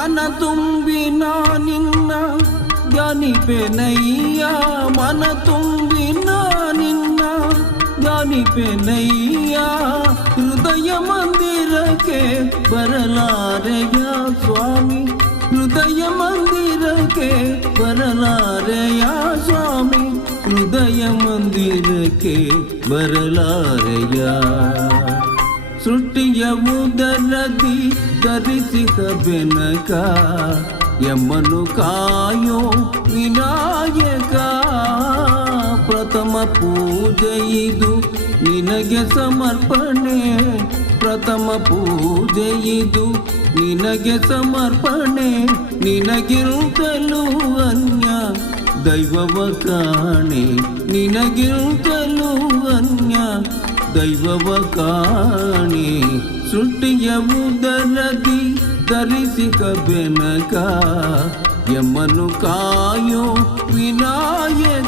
ಮನ ತುಂಬಿನ ನಿನ್ನ ಧ್ಯಾನಿಪೆನಯ್ಯ ಮನ ತುಂಬಿನ ನಿನ್ನ ಧ್ಯಾನಿಪೆನಯ್ಯ ಹೃದಯ ಮಂದಿರಕ್ಕೆ ಬರಲಾರೆಯ ಸ್ವಾಮಿ ಹೃದಯ ಮಂದಿರಕ್ಕೆ ಬರಲಾರೆಯ ಸ್ವಾಮಿ ಹೃದಯ ಮಂದಿರಕ್ಕೆ ಬರಲಾರೆಯ ಸೃಷ್ಟಿಯ ಉದರದಿ ಧರಿಸಿದ ಬೆನಕ ಯಮನು ಕಾಯೋ ವಿನಾಯಕ ಪ್ರಥಮ ಪೂಜೆ ಇದು ನಿನಗೆ ಸಮರ್ಪಣೆ ಪ್ರಥಮ ಪೂಜೆ ಇದು ನಿನಗೆ ಸಮರ್ಪಣೆ ನಿನಗಿರುತ್ತಲೂ ಅನ್ಯ ದೈವವ ಕಾಣೆ ನಿನಗಿರುತ್ತಲೂ ಅನ್ಯ ದೈವವ ಕಾಣೆ ಸೃಷ್ಟಿಯ ಉದರದಿ ಧರಿಸಿದ ಬೆನಕ ಯಮನು ಕಾಯೋ ವಿನಾಯಕ